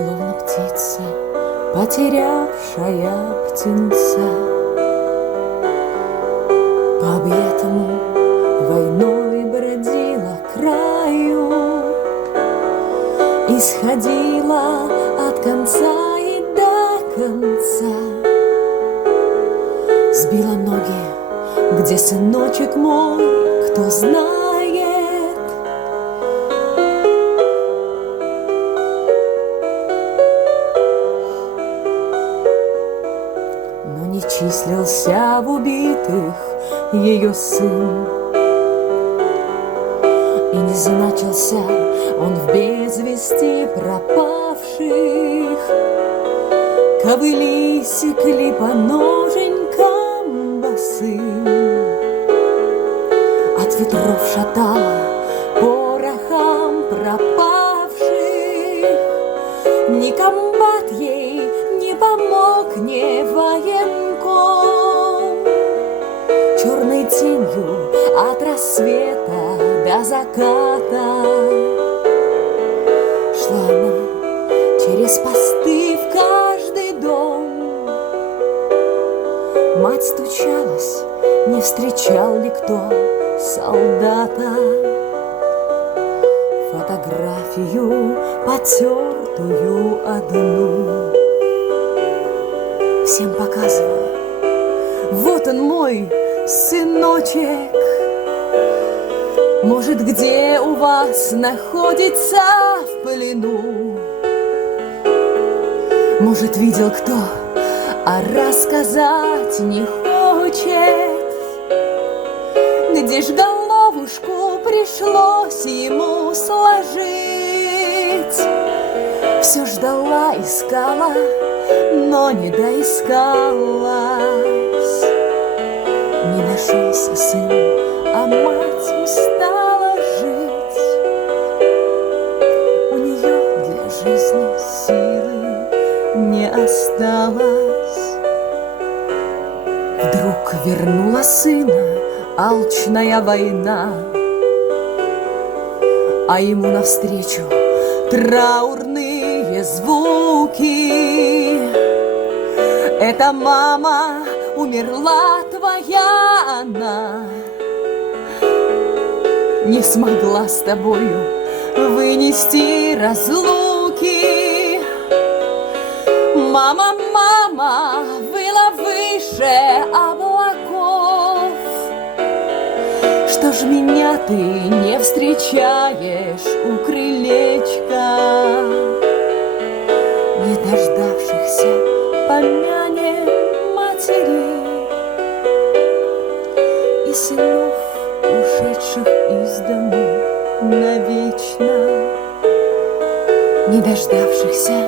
Словно птица, потерявшая птенца, по объятому войной бродила краю, исходила от конца и до конца, сбила ноги, где сыночек мой, кто знает. Но не числился в убитых ее сын, и не значился он в без вести пропавших. Ковыли секли по ноженькам босым, от ветров шатала порохом пропавших. Ни комбат ей не помог, ни военком. Черной тенью от рассвета до заката шла она через посты в каждый дом. Мать стучалась, не встречал ли кто солдата. Фотографию потертую одну всем показывала. Вот он, мой сыночек, может, где у вас находится в плену. Может, видел кто, а рассказать не хочет. Где ж головушку пришлось ему сложить? Все ждала, искала, но не доискалась. Не нашелся сын, а мать устала жить. У нее для жизни силы не осталось. Вдруг вернула сына алчная война, а ему навстречу траурные звуки. Это мама, умерла твоя она, не смогла с тобою вынести разлуки. Мама, мама, выла выше облаков. Что ж меня ты не встречаешь у крылечка? Не дождавшихся помянем матерей и сынов, ушедших из дому навечно, не дождавшихся